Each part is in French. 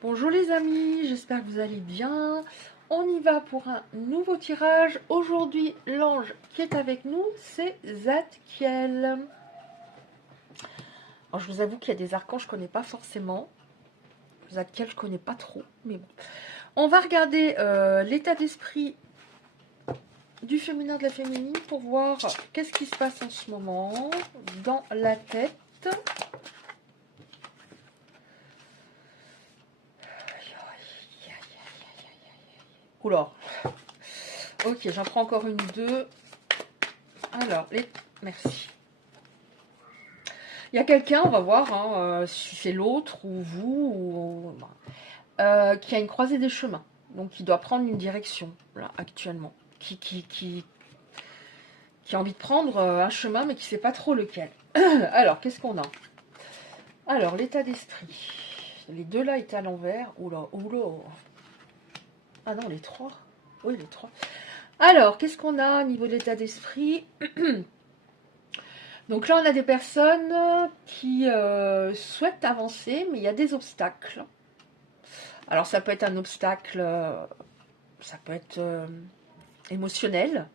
Bonjour les amis, j'espère que vous allez bien. On y va pour un nouveau tirage. Aujourd'hui, l'ange qui est avec nous, c'est Zadkiel. Alors, je vous avoue qu'il y a des arcans que je ne connais pas forcément. Zadkiel, je ne connais pas trop, mais bon. On va regarder l'état d'esprit du féminin, de la féminine, pour voir qu'est-ce qui se passe en ce moment dans la tête. Oula. Ok, j'en prends encore une ou deux. Alors, merci. Il y a quelqu'un, on va voir, hein, si c'est l'autre ou vous, qui a une croisée des chemins. Donc, qui doit prendre une direction, là, actuellement. Qui a envie de prendre un chemin, mais qui ne sait pas trop lequel. Alors, qu'est-ce qu'on a? Alors, l'état d'esprit. Les deux là étaient à l'envers. Oula, oula. Ah non, les trois. Oui, les trois. Alors, qu'est-ce qu'on a au niveau de l'état d'esprit? Donc là, on a des personnes qui souhaitent avancer, mais il y a des obstacles. Alors, ça peut être un obstacle, ça peut être émotionnel.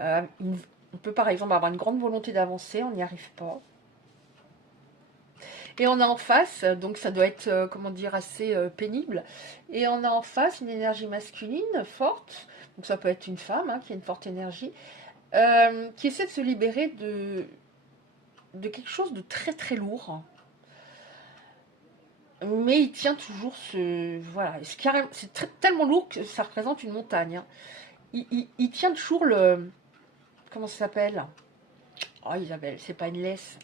On peut par exemple avoir une grande volonté d'avancer, on n'y arrive pas. Et on a en face, donc ça doit être, comment dire, assez pénible. Et on a en face une énergie masculine forte. Donc ça peut être une femme qui a une forte énergie, qui essaie de se libérer de quelque chose de très très lourd. Mais il tient toujours ce... Voilà, c'est tellement lourd que ça représente une montagne. Il tient toujours le... Comment ça s'appelle? Oh Isabelle, c'est pas une laisse.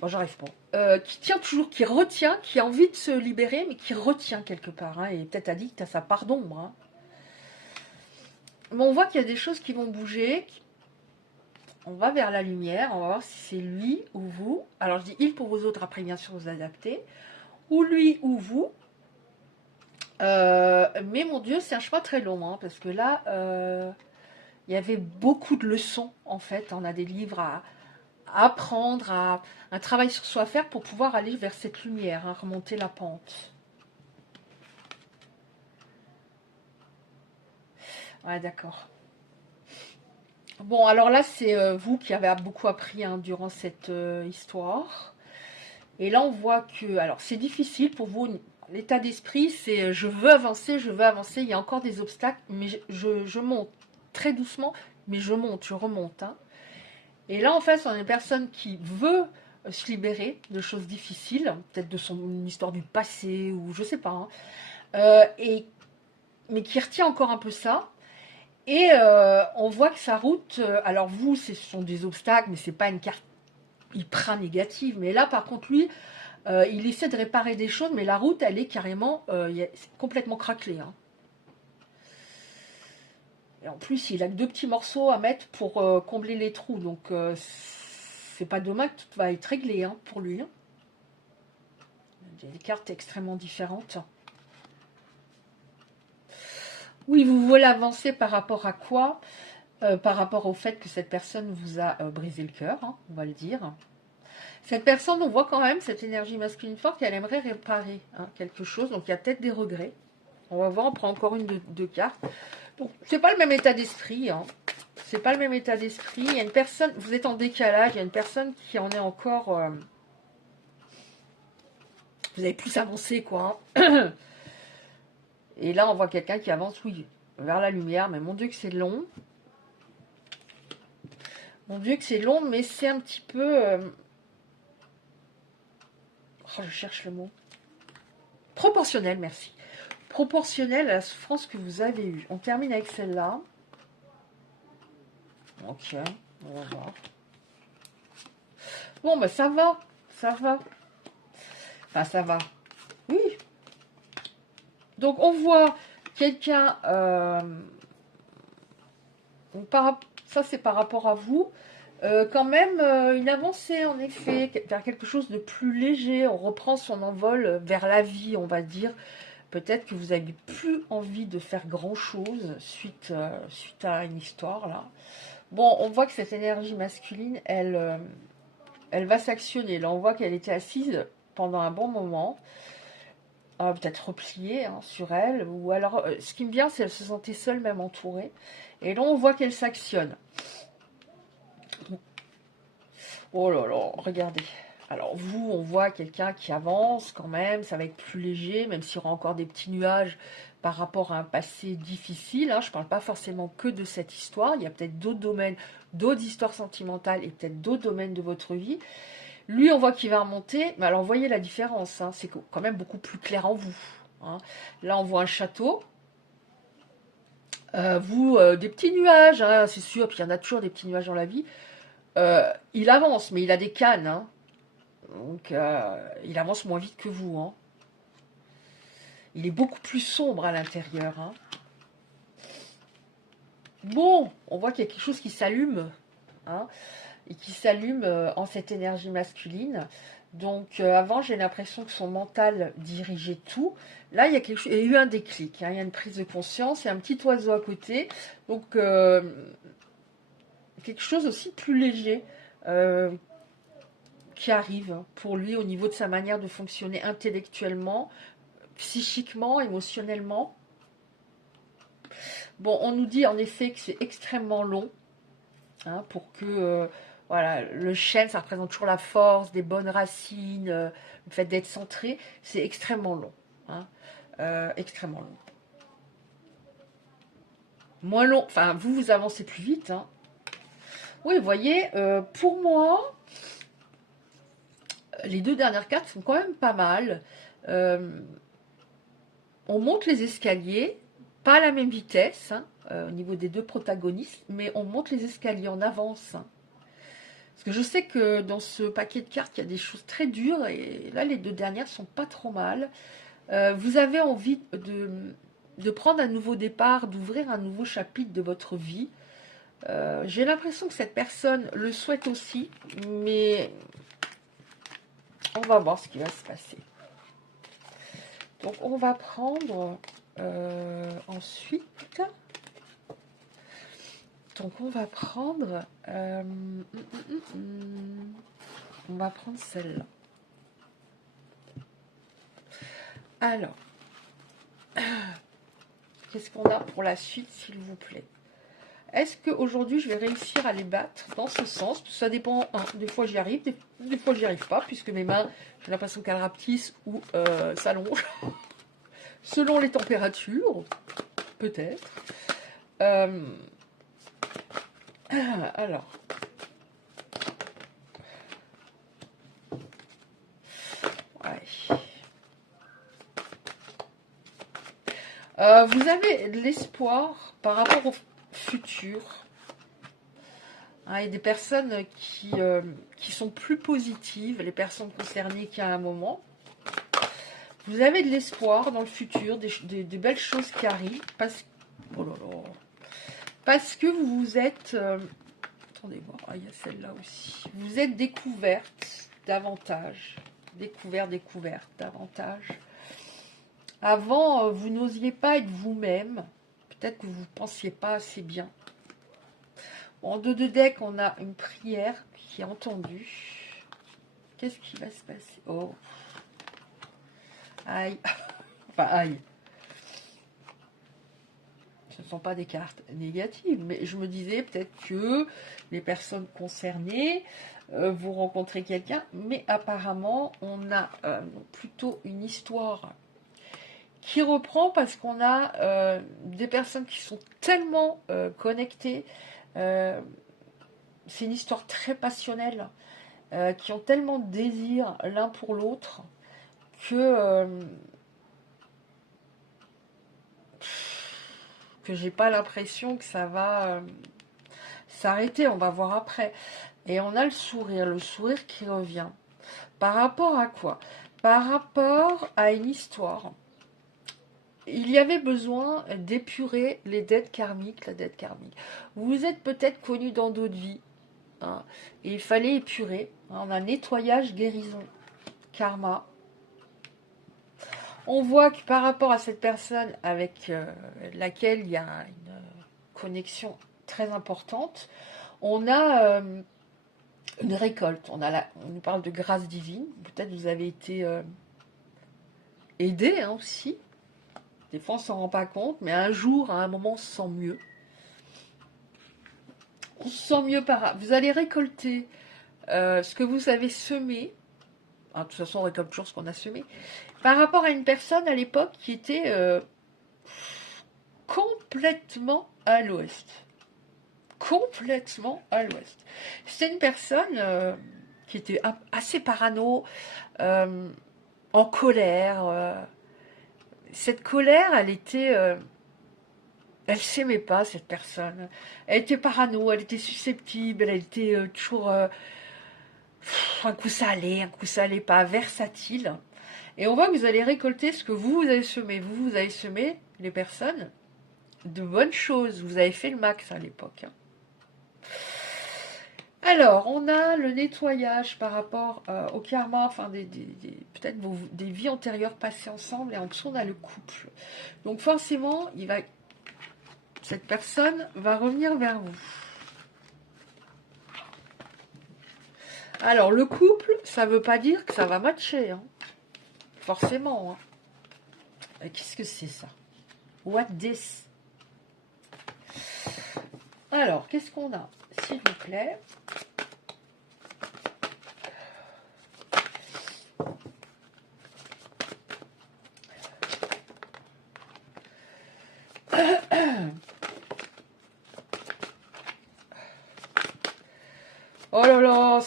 Bon, j'arrive pas. Qui tient toujours, qui retient, qui a envie de se libérer, mais qui retient quelque part. Et peut-être addict à sa part d'ombre. Mais on voit qu'il y a des choses qui vont bouger. On va vers la lumière. On va voir si c'est lui ou vous. Alors je dis il pour vous autres, après bien sûr vous adaptez. Ou lui ou vous. Mais mon Dieu, c'est un chemin très long, parce que là, il y avait beaucoup de leçons, en fait. On a des livres à apprendre, un travail sur soi à faire pour pouvoir aller vers cette lumière, remonter la pente. Ouais, d'accord. Bon, alors là, c'est vous qui avez beaucoup appris durant cette histoire. Et là, on voit que, alors, c'est difficile pour vous. L'état d'esprit, c'est je veux avancer, je veux avancer. Il y a encore des obstacles, mais je monte très doucement, mais je monte, je remonte. Et là, en fait, on a une personne qui veut se libérer de choses difficiles, peut-être de son histoire du passé, ou je sais pas, mais qui retient encore un peu ça. Et on voit que sa route, alors vous, ce sont des obstacles, mais c'est pas une carte hyper négative. Mais là, par contre, lui, il essaie de réparer des choses, mais la route, elle est carrément c'est complètement craquelée. Et en plus, il a que deux petits morceaux à mettre pour combler les trous. Donc, c'est pas demain que tout va être réglé pour lui. Il y a des cartes extrêmement différentes. Oui, vous voulez avancer par rapport à quoi? Par rapport au fait que cette personne vous a brisé le cœur, on va le dire. Cette personne, on voit quand même cette énergie masculine forte qu'elle aimerait réparer quelque chose. Donc, il y a peut-être des regrets. On va voir, on prend encore une de deux cartes. Bon, c'est pas le même état d'esprit. C'est pas le même état d'esprit. Il y a une personne, vous êtes en décalage, il y a une personne qui en est encore... vous avez plus avancé, quoi. Et là, on voit quelqu'un qui avance, oui, vers la lumière. Mais mon Dieu que c'est long. Mon Dieu que c'est long, mais c'est un petit peu... Oh, je cherche le mot. Proportionnel, merci. Proportionnel à la souffrance que vous avez eue. On termine avec celle-là. Ok, on va voir. Bon, bah ça va, ça va. Enfin, ça va. Oui. Donc, on voit quelqu'un... ça, c'est par rapport à vous. Quand même, une avancée, en effet, vers quelque chose de plus léger. On reprend son envol vers la vie, on va dire. Peut-être que vous n'avez plus envie de faire grand-chose suite à une histoire, là. Bon, on voit que cette énergie masculine, elle va s'actionner. Là, on voit qu'elle était assise pendant un bon moment. peut-être repliée hein, sur elle, ou alors, ce qui me vient, c'est qu'elle se sentait seule, même entourée. Et là, on voit qu'elle s'actionne. Oh là là, regardez. Alors vous, on voit quelqu'un qui avance quand même, ça va être plus léger, même s'il y aura encore des petits nuages par rapport à un passé difficile. Hein. Je ne parle pas forcément que de cette histoire, il y a peut-être d'autres domaines, d'autres histoires sentimentales et peut-être d'autres domaines de votre vie. Lui, on voit qu'il va remonter, mais alors voyez la différence, hein, c'est quand même beaucoup plus clair en vous. Hein. Là, on voit un château. Vous, des petits nuages, hein, c'est sûr, puis il y en a toujours des petits nuages dans la vie. Il avance, mais il a des cannes. Hein. Donc, il avance moins vite que vous. Hein. Il est beaucoup plus sombre à l'intérieur. Hein. Bon, on voit qu'il y a quelque chose qui s'allume. Hein, et qui s'allume en cette énergie masculine. Donc, avant, j'ai l'impression que son mental dirigeait tout. Là, il y a quelque chose, il y a eu un déclic. Hein, il y a une prise de conscience. Il y a un petit oiseau à côté. Donc, quelque chose aussi plus léger. Qui arrive pour lui au niveau de sa manière de fonctionner intellectuellement, psychiquement, émotionnellement. Bon, on nous dit en effet que c'est extrêmement long, hein, pour que, voilà, le chêne, ça représente toujours la force, des bonnes racines, le fait d'être centré, c'est extrêmement long. Hein, extrêmement long. Moins long, enfin, vous avancez plus vite. Hein. Oui, vous voyez, pour moi, les deux dernières cartes sont quand même pas mal. On monte les escaliers, pas à la même vitesse, hein, au niveau des deux protagonistes, mais on monte les escaliers, on avance. Hein. Parce que je sais que dans ce paquet de cartes, il y a des choses très dures, et là, les deux dernières sont pas trop mal. Vous avez envie de prendre un nouveau départ, d'ouvrir un nouveau chapitre de votre vie. J'ai l'impression que cette personne le souhaite aussi, mais on va voir ce qui va se passer. Donc, on va prendre ensuite... Donc, on va prendre... on va prendre celle-là. Alors, qu'est-ce qu'on a pour la suite, s'il vous plaît? Est-ce qu'aujourd'hui, je vais réussir à les battre dans ce sens? Ça dépend. Hein, des fois, j'y arrive, des fois, j'y arrive pas, puisque mes mains, j'ai l'impression qu'elles rapetissent ou s'allongent. Selon les températures, peut-être. Alors. Ouais. Vous avez de l'espoir par rapport au futur. Hein, il y a des personnes qui sont plus positives, les personnes concernées qu'il y a un moment. Vous avez de l'espoir dans le futur, des belles choses qui arrivent, oh là là, parce que vous vous êtes... attendez voir, il y a celle-là aussi. Vous êtes découverte davantage. Découverte davantage. Avant, vous n'osiez pas être vous-même. Peut-être que vous ne pensiez pas assez bien. En dos de deck, on a une prière qui est entendue. Qu'est-ce qui va se passer? Oh. Aïe. Enfin, aïe. Ce ne sont pas des cartes négatives, mais je me disais peut-être que les personnes concernées, vous rencontrez quelqu'un, mais apparemment, on a plutôt une histoire qui reprend parce qu'on a des personnes qui sont tellement connectées. C'est une histoire très passionnelle, qui ont tellement de désir l'un pour l'autre que j'ai pas l'impression que ça va s'arrêter. On va voir après. Et on a le sourire qui revient. Par rapport à quoi? Par rapport à une histoire. Il y avait besoin d'épurer les dettes karmiques, la dette karmique. Vous vous êtes peut-être connu dans d'autres vies. Hein, et il fallait épurer. Hein, on a nettoyage, guérison, karma. On voit que par rapport à cette personne avec laquelle il y a une connexion très importante, on a une récolte. On nous parle de grâce divine. Peut-être vous avez été aider hein, aussi. Des fois, on s'en rend pas compte, mais un jour, à un moment, on se sent mieux. On se sent mieux par... Vous allez récolter ce que vous avez semé. Ah, de toute façon, on récolte toujours ce qu'on a semé. Par rapport à une personne à l'époque qui était complètement à l'ouest. Complètement à l'ouest. C'était une personne qui était assez parano, en colère. Cette colère, elle était... elle s'aimait pas, cette personne. Elle était parano, elle était susceptible, elle était toujours... un coup ça allait pas, versatile. Et on voit que vous allez récolter ce que vous avez semé. Vous avez semé, les personnes, de bonnes choses. Vous avez fait le max à l'époque. Hein. Alors, on a le nettoyage par rapport au karma, enfin peut-être des vies antérieures passées ensemble, et en dessous on a le couple. Donc forcément, cette personne va revenir vers vous. Alors, le couple, ça ne veut pas dire que ça va matcher, hein. Forcément. Hein. Qu'est-ce que c'est ça? What this? Alors, qu'est-ce qu'on a? S'il vous plaît. Oh là là,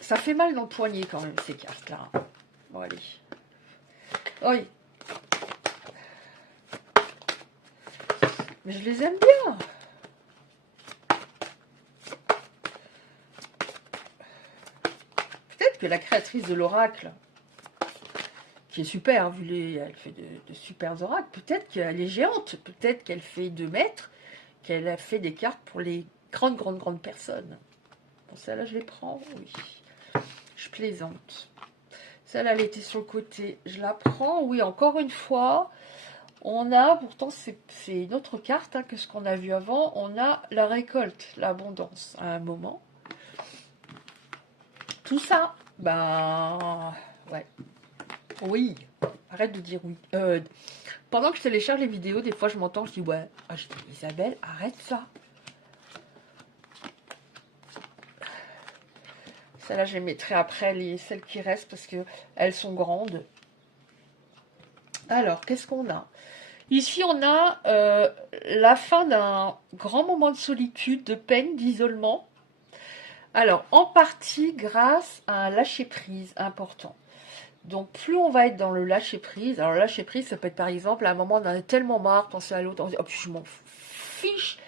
ça fait mal dans le poignet quand même, ces cartes-là. Bon, allez. Oui. Mais je les aime bien. Peut-être que la créatrice de l'oracle, qui est super, vu elle fait de super oracles, peut-être qu'elle est géante, peut-être qu'elle fait 2 mètres, qu'elle a fait des cartes pour les grandes personnes. Bon, celle-là, je les prends, oui. Je plaisante. Celle-là, elle était sur le côté. Je la prends, oui, encore une fois. On a, pourtant, c'est une autre carte hein, que ce qu'on a vu avant. On a la récolte, l'abondance, à un moment. Tout ça, ben, ouais. Oui, arrête de dire oui. Pendant que je télécharge les vidéos, des fois, je m'entends, je dis, ouais, je dis, Isabelle, arrête ça. Celle-là, je les mettrai après, celles qui restent, parce qu'elles sont grandes. Alors, qu'est-ce qu'on a? Ici, on a la fin d'un grand moment de solitude, de peine, d'isolement. Alors, en partie grâce à un lâcher-prise important. Donc, plus on va être dans le lâcher-prise, alors lâcher-prise, ça peut être par exemple, à un moment, on en a tellement marre, penser à l'autre, on se dit, oh, je m'en fiche,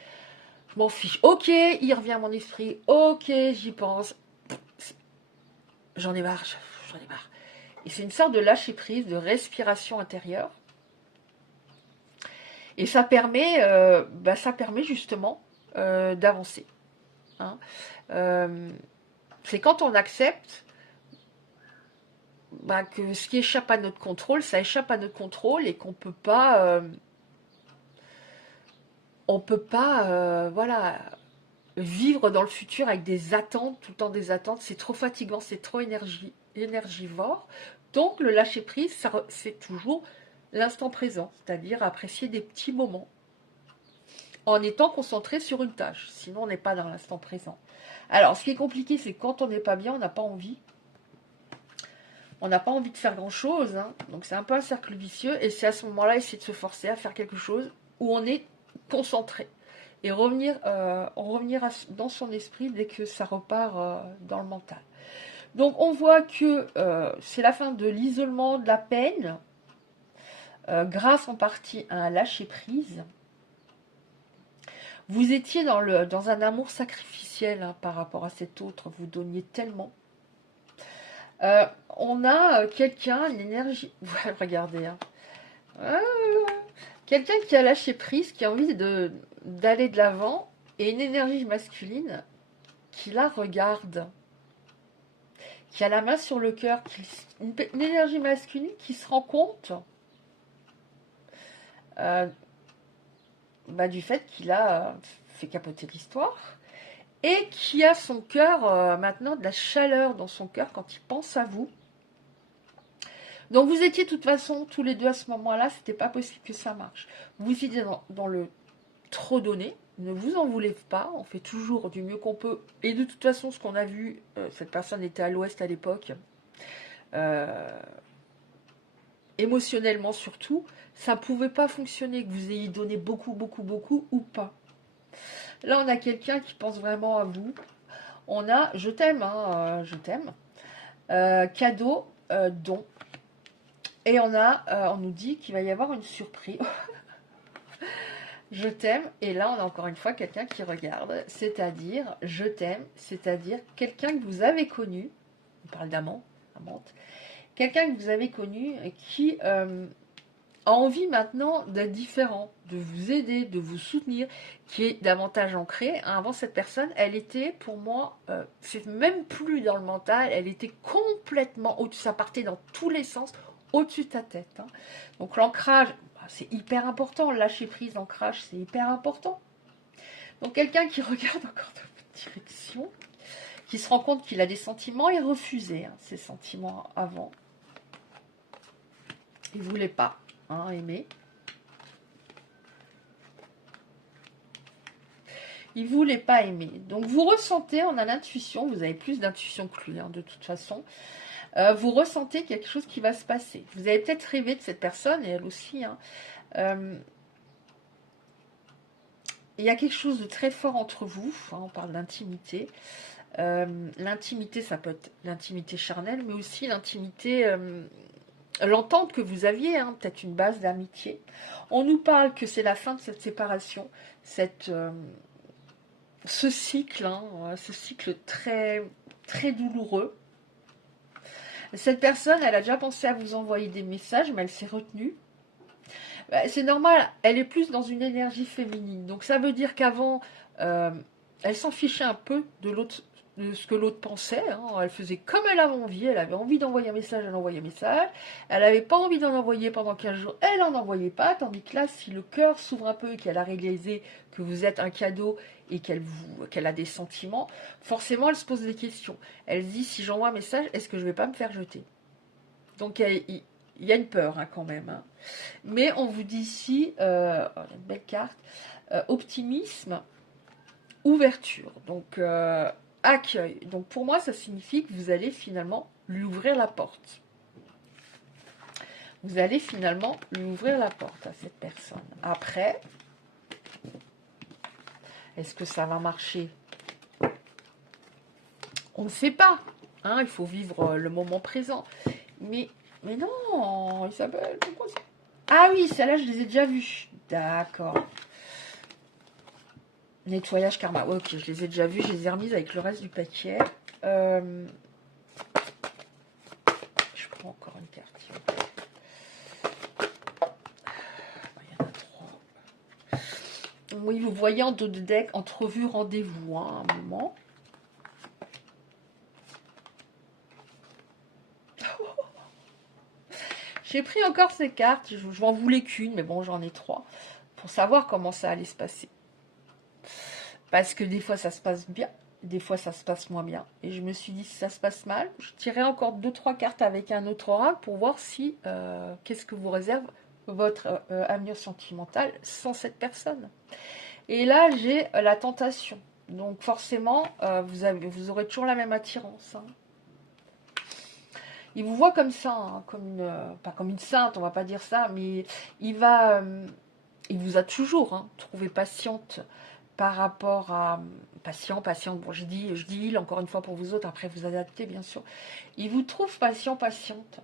je m'en fiche. Ok, il revient à mon esprit, ok, j'y pense. J'en ai marre, j'en ai marre. Et c'est une sorte de lâcher-prise, de respiration intérieure. Et ça permet justement d'avancer. Hein. C'est quand on accepte que ce qui échappe à notre contrôle, ça échappe à notre contrôle et qu'on peut pas, voilà, vivre dans le futur avec des attentes, tout le temps des attentes. C'est trop fatigant, c'est trop énergivore. Donc le lâcher prise, c'est toujours l'instant présent, c'est-à-dire apprécier des petits moments en étant concentré sur une tâche. Sinon, on n'est pas dans l'instant présent. Alors, ce qui est compliqué, c'est que quand on n'est pas bien, on n'a pas envie. On n'a pas envie de faire grand-chose. Hein. Donc, c'est un peu un cercle vicieux. Et c'est à ce moment-là, essayer de se forcer à faire quelque chose où on est concentré. Et revenir dans son esprit dès que ça repart dans le mental. Donc, on voit que c'est la fin de l'isolement, de la peine, grâce en partie à un lâcher-prise. Vous étiez dans un amour sacrificiel hein, par rapport à cet autre. Vous donniez tellement. On a quelqu'un, une énergie... Ouais, regardez. Hein. Quelqu'un qui a lâché prise, qui a envie d'aller de l'avant, et une énergie masculine qui la regarde. Qui a la main sur le cœur. Une énergie masculine qui se rend compte du fait qu'il a fait capoter l'histoire. Et qui a son cœur maintenant, de la chaleur dans son cœur quand il pense à vous. Donc vous étiez de toute façon tous les deux à ce moment-là, c'était pas possible que ça marche. Vous étiez dans le trop donné, ne vous en voulez pas, on fait toujours du mieux qu'on peut. Et de toute façon, ce qu'on a vu, cette personne était à l'ouest à l'époque, émotionnellement surtout, ça ne pouvait pas fonctionner, que vous ayez donné beaucoup, beaucoup, beaucoup ou pas. Là, on a quelqu'un qui pense vraiment à vous. On a je t'aime, hein, je t'aime, cadeau, don. Et on nous dit qu'il va y avoir une surprise. Je t'aime, et là on a encore une fois quelqu'un qui regarde, c'est-à-dire je t'aime, c'est-à-dire quelqu'un que vous avez connu, on parle d'amant, amante, quelqu'un que vous avez connu et qui a envie maintenant d'être différent, de vous aider, de vous soutenir, qui est davantage ancré. Avant, cette personne, elle était pour moi, c'est même plus dans le mental, elle était complètement au-dessus, ça partait dans tous les sens, au-dessus de ta tête. Hein. Donc l'ancrage, c'est hyper important, lâcher prise, l'ancrage, c'est hyper important. Donc quelqu'un qui regarde encore dans votre direction, qui se rend compte qu'il a des sentiments et refusait ces sentiments avant. Il ne voulait pas aimer. Il ne voulait pas aimer. Donc vous ressentez, on a l'intuition, vous avez plus d'intuition que lui de toute façon. Vous ressentez quelque chose qui va se passer. Vous avez peut-être rêvé de cette personne, et elle aussi. Il y a quelque chose de très fort entre vous. On parle d'intimité. L'intimité, ça peut être l'intimité charnelle, mais aussi l'intimité, l'entente que vous aviez, peut-être une base d'amitié. On nous parle que c'est la fin de cette séparation, ce cycle très, très douloureux. Cette personne, elle a déjà pensé à vous envoyer des messages, mais elle s'est retenue. C'est normal, elle est plus dans une énergie féminine. Donc ça veut dire qu'avant, elle s'en fichait un peu de ce que l'autre pensait. Elle faisait comme elle avait envie. Elle avait envie d'envoyer un message, elle envoyait un message. Elle n'avait pas envie d'en envoyer pendant 15 jours, elle n'en envoyait pas. Tandis que là, si le cœur s'ouvre un peu et qu'elle a réalisé que vous êtes un cadeau et qu'elle a des sentiments, forcément, elle se pose des questions. Elle se dit, si j'envoie un message, est-ce que je ne vais pas me faire jeter? Donc, il y a une peur quand même. Mais on vous dit ici, une belle carte, optimisme, ouverture, donc accueil. Donc pour moi, ça signifie que vous allez finalement lui ouvrir la porte. Vous allez finalement lui ouvrir la porte à cette personne. Après, est-ce que ça va marcher? On ne sait pas. Il faut vivre le moment présent. Mais non, Isabelle, pourquoi ça? Ah oui, celles-là, je les ai déjà vues. D'accord. Nettoyage karma. Ouais, ok, je les ai déjà vues. Je les ai remises avec le reste du paquet. Je prends encore une carte. Il y en a 3. Oui, vous voyez en dos de deck, entrevue, rendez-vous, à un moment. J'ai pris encore ces cartes. Je m'en voulais qu'une, mais bon, j'en ai 3. Pour savoir comment ça allait se passer. Parce que des fois, ça se passe bien. Des fois, ça se passe moins bien. Et je me suis dit, si ça se passe mal, je tirerai encore 2-3 cartes avec un autre oracle pour voir si qu'est-ce que vous réserve votre avenir sentimental sans cette personne. Et là, j'ai la tentation. Donc forcément, vous aurez toujours la même attirance. Il vous voit comme ça, pas comme une sainte, on va pas dire ça, mais il vous a toujours trouvé patiente par rapport à patiente. Bon, je dis il encore une fois pour vous autres, après vous adaptez bien sûr. Il vous trouve patiente.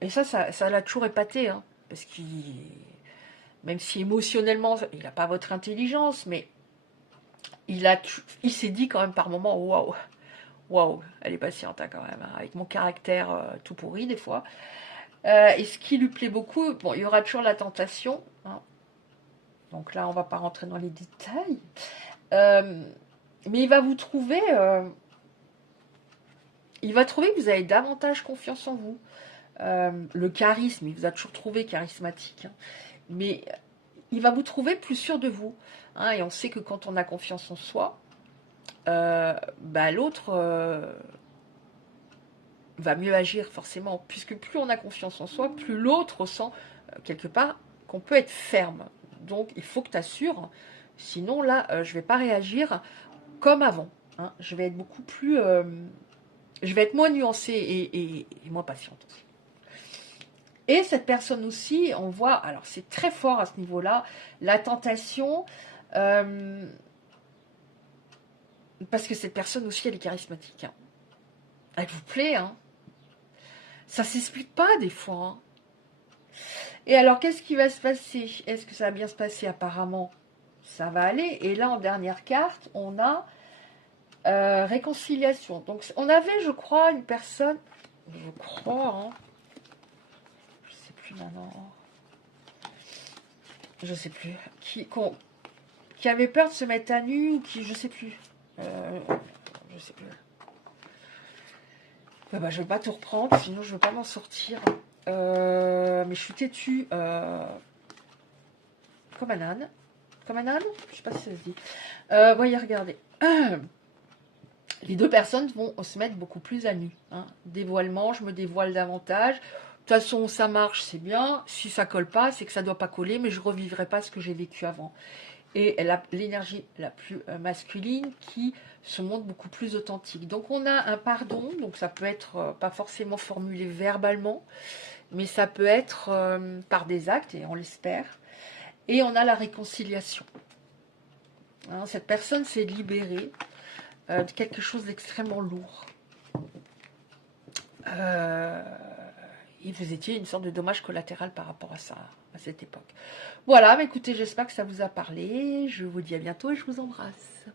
Et ça l'a toujours épaté, parce qu'il, même si émotionnellement, il n'a pas votre intelligence, mais il s'est dit quand même par moments, waouh, elle est patiente quand même, avec mon caractère tout pourri des fois. Et ce qui lui plaît beaucoup, bon, il y aura toujours la tentation. Donc là, on va pas rentrer dans les détails. Mais il va vous trouver... il va trouver que vous avez davantage confiance en vous. Le charisme, il vous a toujours trouvé charismatique. Mais il va vous trouver plus sûr de vous. Et on sait que quand on a confiance en soi, l'autre va mieux agir forcément, puisque plus on a confiance en soi, plus l'autre ressent quelque part qu'on peut être ferme. Donc il faut que tu assures, sinon là, je ne vais pas réagir comme avant. Hein. Je vais être beaucoup plus... je vais être moins nuancée et moins patiente aussi. Et cette personne aussi, on voit, alors c'est très fort à ce niveau-là, la tentation, parce que cette personne aussi, elle est charismatique. Hein. Elle vous plaît, hein. Ça s'explique pas des fois. Hein. Et alors, qu'est-ce qui va se passer? Est-ce que ça va bien se passer? Apparemment, ça va aller. Et là, en dernière carte, on a réconciliation. Donc, on avait, je crois, une personne, je crois, hein, je sais plus maintenant, je sais plus, qui avait peur de se mettre à nu, ou qui, je sais plus, je sais plus. Bah, je vais pas tout reprendre, sinon je vais pas m'en sortir. Mais je suis têtue comme un âne. Comme un âne? Je sais pas si ça se dit. Voyez, regardez. Les deux personnes vont se mettre beaucoup plus à nu. Hein. Dévoilement, je me dévoile davantage. De toute façon, ça marche, c'est bien. Si ça colle pas, c'est que ça doit pas coller, mais je revivrai pas ce que j'ai vécu avant. Et l'énergie la plus masculine qui se montre beaucoup plus authentique. Donc on a un pardon, donc ça peut être pas forcément formulé verbalement, mais ça peut être par des actes, et on l'espère. Et on a la réconciliation. Hein, cette personne s'est libérée de quelque chose d'extrêmement lourd. Et vous étiez une sorte de dommage collatéral par rapport à ça, à cette époque. Voilà, mais écoutez, j'espère que ça vous a parlé. Je vous dis à bientôt et je vous embrasse.